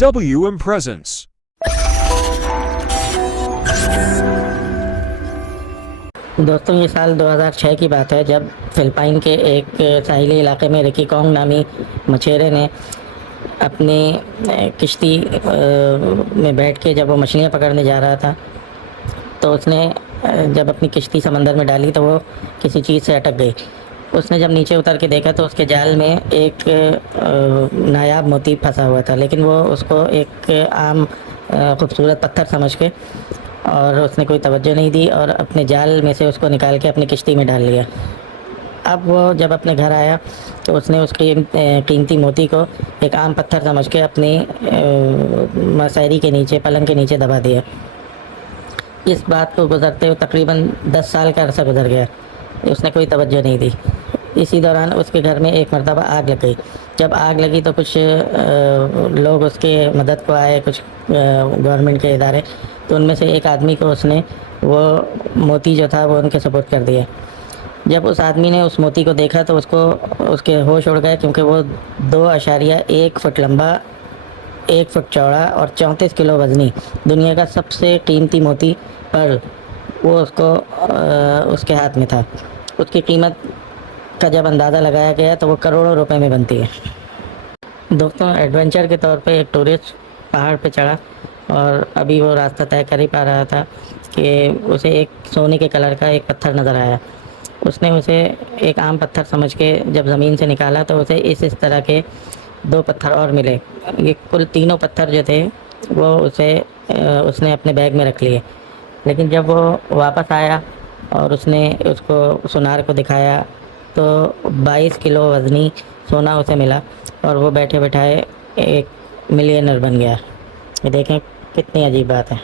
WM Presents. दोस्तों, ये साल 2006 की बात है जब फिलिपाइन के एक साहिली इलाके में रिकी कॉन्ग नामी मछेरे ने अपनी किश्ती में बैठ के जब वो मछलियाँ पकड़ने जा रहा था तो उसने जब अपनी किश्ती समंदर में डाली तो वो किसी चीज़ से अटक गई। उसने जब नीचे उतर के देखा तो उसके जाल में एक नायाब मोती फंसा हुआ था, लेकिन वो उसको एक आम खूबसूरत पत्थर समझ के और उसने कोई तवज्जो नहीं दी और अपने जाल में से उसको निकाल के अपनी किश्ती में डाल लिया। अब वो जब अपने घर आया तो उसने उसकी कीमती मोती को एक आम पत्थर समझ के अपनी मसहरी के नीचे, पलंग के नीचे दबा दिया। इस बात को गुजरते हुए तकरीबन 10 साल का अरसा गुजर गया, उसने कोई तवज्जो नहीं दी। इसी दौरान उसके घर में एक मरतबा आग लग गई। जब आग लगी तो कुछ लोग उसके मदद को आए, कुछ गवर्नमेंट के इदारे, तो उनमें से एक आदमी को उसने वो मोती जो था वो उनके सुपुर्द कर दिया। जब उस आदमी ने उस मोती को देखा तो उसको उसके होश उड़ गए, क्योंकि वो 2.1 फुट लंबा, 1 फुट चौड़ा और 34 किलो वज़नी दुनिया का सबसे कीमती मोती पर्ल वो उसको उसके हाथ में था। उसकी कीमत का जब अंदाज़ा लगाया गया तो वो करोड़ों रुपए में बनती है। दोस्तों, एडवेंचर के तौर पे एक टूरिस्ट पहाड़ पे चढ़ा और अभी वो रास्ता तय कर ही पा रहा था कि उसे एक सोने के कलर का एक पत्थर नज़र आया। उसने उसे एक आम पत्थर समझ के जब ज़मीन से निकाला तो उसे इस तरह के 2 पत्थर और मिले। ये कुल तीनों पत्थर जो थे वो उसने अपने बैग में रख लिए। लेकिन जब वो वापस आया और उसने उसको सुनार को दिखाया तो 22 किलो वज़नी सोना उसे मिला और वो बैठे बैठाए एक मिलियनर बन गया। ये देखें कितनी अजीब बात है।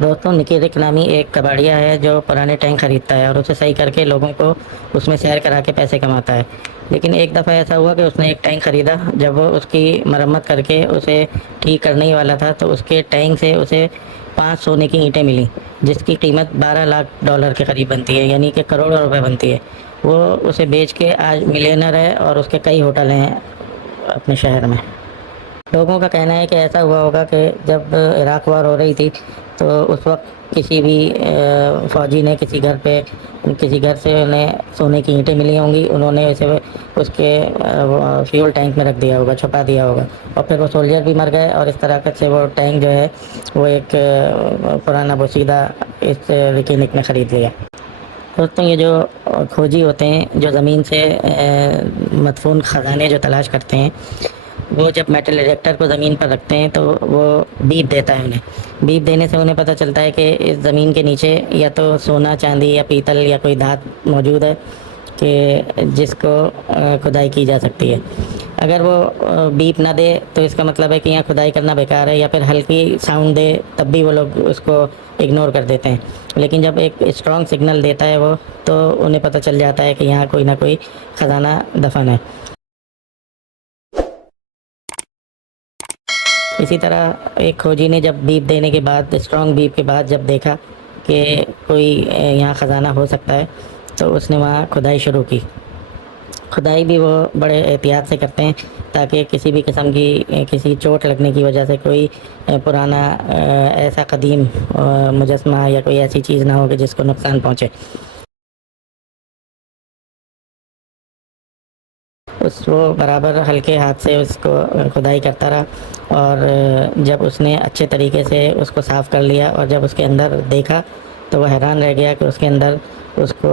दोस्तों, निकी रिक नामी एक कबाड़िया है जो पुराने टैंक ख़रीदता है और उसे सही करके लोगों को उसमें सैर करा के पैसे कमाता है। लेकिन एक दफ़ा ऐसा हुआ कि उसने एक टैंक ख़रीदा। जब वो उसकी मरम्मत करके उसे ठीक करने ही वाला था तो उसके टैंक से उसे 5 सोने की ईंटें मिली, जिसकी कीमत $12 लाख के करीब बनती है, यानी कि करोड़ों रुपए बनती है। वो उसे बेच के आज मिलियनर है और उसके कई होटल हैं अपने शहर में। लोगों का कहना है कि ऐसा हुआ होगा कि जब इराक वार हो रही थी तो उस वक्त किसी भी फ़ौजी ने किसी घर से उन्हें सोने की ईंटें मिली होंगी, उन्होंने उसे उसके फ्यूल टैंक में रख दिया होगा, छुपा दिया होगा, और फिर वो सोल्जर भी मर गए और इस तरह से वो टैंक जो है वो एक पुराना बोसीदा इस विकीनिक में ख़रीद लिया। दोस्तों, ये जो खोजी होते हैं जो ज़मीन से मदफून ख़जाने जो तलाश करते हैं, वो जब मेटल डिटेक्टर को ज़मीन पर रखते हैं तो वो बीप देता है उन्हें। बीप देने से उन्हें पता चलता है कि इस ज़मीन के नीचे या तो सोना, चांदी या पीतल या कोई धातु मौजूद है कि जिसको खुदाई की जा सकती है। अगर वो बीप ना दे तो इसका मतलब है कि यहाँ खुदाई करना बेकार है, या फिर हल्की साउंड दे तब भी वो लोग उसको इग्नोर कर देते हैं। लेकिन जब एक स्ट्रॉन्ग सिग्नल देता है वो, तो उन्हें पता चल जाता है कि यहाँ कोई ना कोई ख़जाना दफन है। इसी तरह एक खोजी ने जब बीप देने के बाद, स्ट्रॉन्ग बीप के बाद जब देखा कि कोई यहाँ ख़जाना हो सकता है तो उसने वहाँ खुदाई शुरू की। खुदाई भी वो बड़े एहतियात से करते हैं ताकि किसी भी किस्म की किसी चोट लगने की वजह से कोई पुराना ऐसा कदीम मुजस्मा या कोई ऐसी चीज़ ना हो कि जिसको नुकसान पहुँचे। वो बराबर हल्के हाथ से उसको खुदाई करता रहा और जब उसने अच्छे तरीके से उसको साफ़ कर लिया और जब उसके अंदर देखा तो वह हैरान रह गया कि उसके अंदर उसको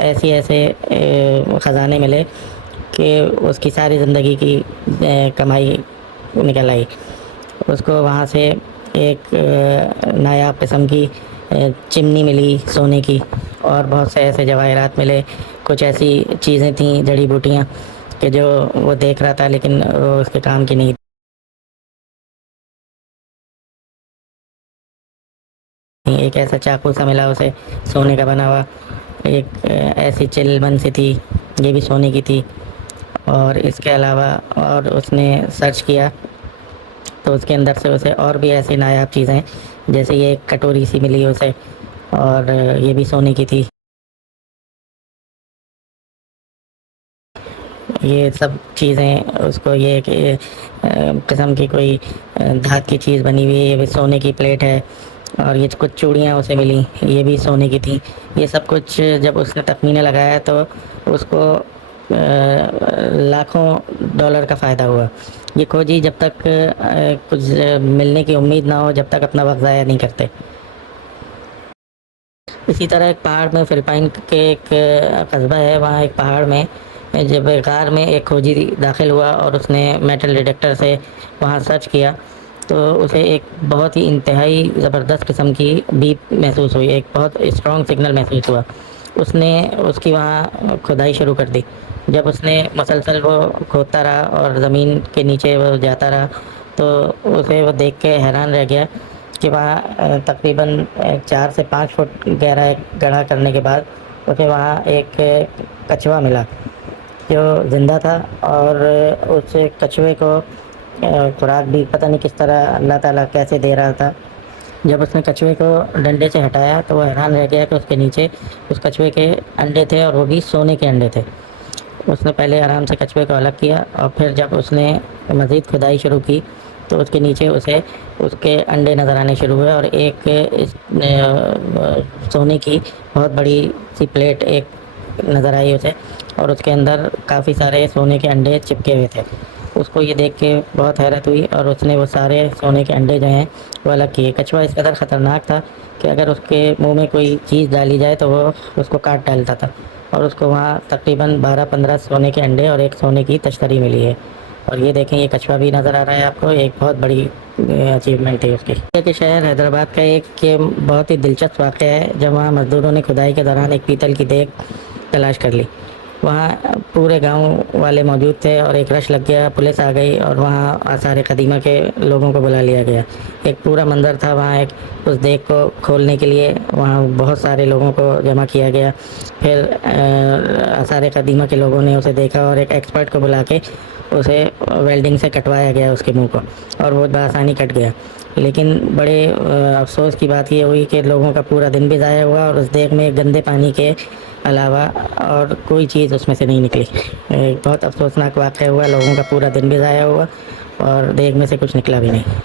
ऐसे ख़जाने मिले कि उसकी सारी ज़िंदगी की कमाई निकल आई। उसको वहाँ से एक नायाब किस्म की चिमनी मिली सोने की और बहुत से ऐसे जवाहरात मिले। कुछ ऐसी चीज़ें थीं, जड़ी बूटियाँ, कि जो वो देख रहा था लेकिन वो उसके काम की नहीं थी। एक ऐसा चाकू सा मिला उसे, सोने का बना हुआ। एक ऐसी चिलबन सी थी, ये भी सोने की थी। और इसके अलावा और उसने सर्च किया तो उसके अंदर से उसे और भी ऐसी नायाब चीज़ें, जैसे ये एक कटोरी सी मिली उसे और ये भी सोने की थी। یہ سب چیزیں اس کو یہ کہ قسم کی کوئی دھات کی چیز بنی ہوئی ہے، یہ بھی سونے کی پلیٹ ہے، اور یہ کچھ چوڑیاں اسے ملی، یہ بھی سونے کی تھیں۔ یہ سب کچھ جب اس نے تخمینے لگایا تو اس کو لاکھوں ڈالر کا فائدہ ہوا۔ یہ کھوجی جب تک کچھ ملنے کی امید نہ ہو جب تک اپنا وقت ضائع نہیں کرتے۔ اسی طرح ایک پہاڑ میں فلپائن کے ایک قصبہ ہے، وہاں ایک پہاڑ میں جب غار میں ایک کھوجی داخل ہوا اور اس نے میٹل ڈیٹیکٹر سے وہاں سرچ کیا تو اسے ایک بہت ہی انتہائی زبردست قسم کی بیپ محسوس ہوئی، ایک بہت اسٹرانگ سگنل محسوس ہوا۔ اس نے اس کی وہاں کھدائی شروع کر دی۔ جب اس نے مسلسل وہ کھودتا رہا اور زمین کے نیچے وہ جاتا رہا تو اسے وہ دیکھ کے حیران رہ گیا کہ وہاں تقریباً 4 سے 5 فٹ گہرا گڑھا کرنے کے بعد اسے وہاں ایک کچھوا ملا جو زندہ تھا، اور اس کچھوے کو خوراک بھی پتہ نہیں کس طرح اللہ تعالیٰ کیسے دے رہا تھا۔ جب اس نے کچھوے کو ڈنڈے سے ہٹایا تو وہ حیران رہ گیا کہ اس کے نیچے اس کچھوے کے انڈے تھے، اور وہ بھی سونے کے انڈے تھے۔ اس نے پہلے آرام سے کچھوے کو الگ کیا، اور پھر جب اس نے مزید کھدائی شروع کی تو اس کے نیچے اسے اس کے انڈے نظر آنے شروع ہوئے، اور ایک سونے کی بہت بڑی سی پلیٹ ایک نظر آئی اسے، اور اس کے اندر کافی سارے سونے کے انڈے چپکے ہوئے تھے۔ اس کو یہ دیکھ کے بہت حیرت ہوئی، اور اس نے وہ سارے سونے کے انڈے جو ہیں وہ الگ کیے۔ کچھوا اس قدر خطرناک تھا کہ اگر اس کے منہ میں کوئی چیز ڈالی جائے تو وہ اس کو کاٹ ڈالتا تھا، اور اس کو وہاں تقریباً 12-15 سونے کے انڈے اور ایک سونے کی تشتری ملی ہے۔ اور یہ دیکھیں، یہ کچھوا بھی نظر آ رہا ہے آپ کو، ایک بہت بڑی اچیومنٹ ہے اس کی۔ کہ شہر حیدرآباد کا ایک بہت ہی دلچسپ واقعہ ہے جب وہاں مزدوروں نے کھدائی کے دوران ایک پیتل کی دیگ تلاش کر لی۔ وہاں پورے گاؤں والے موجود تھے اور ایک رش لگ گیا، پولیس آ گئی اور وہاں آثار قدیمہ کے لوگوں کو بلا لیا گیا۔ ایک پورا منظر تھا وہاں، ایک اس دیگ کو کھولنے کے لیے وہاں بہت سارے لوگوں کو جمع کیا گیا۔ پھر آثار قدیمہ کے لوگوں نے اسے دیکھا اور ایک ایکسپرٹ کو بلا کے اسے ویلڈنگ سے کٹوایا گیا اس کے منہ کو، اور وہ بآسانی کٹ گیا۔ لیکن بڑے افسوس کی بات یہ ہوئی کہ لوگوں کا پورا دن بھی ضائع ہوا، اور اس دیگ میں گندے پانی کے علاوہ اور کوئی چیز اس میں سے نہیں نکلی۔ ایک بہت افسوسناک واقعہ ہوا، لوگوں کا پورا دن بھی ضائع ہوا اور دیگ میں سے کچھ نکلا بھی نہیں۔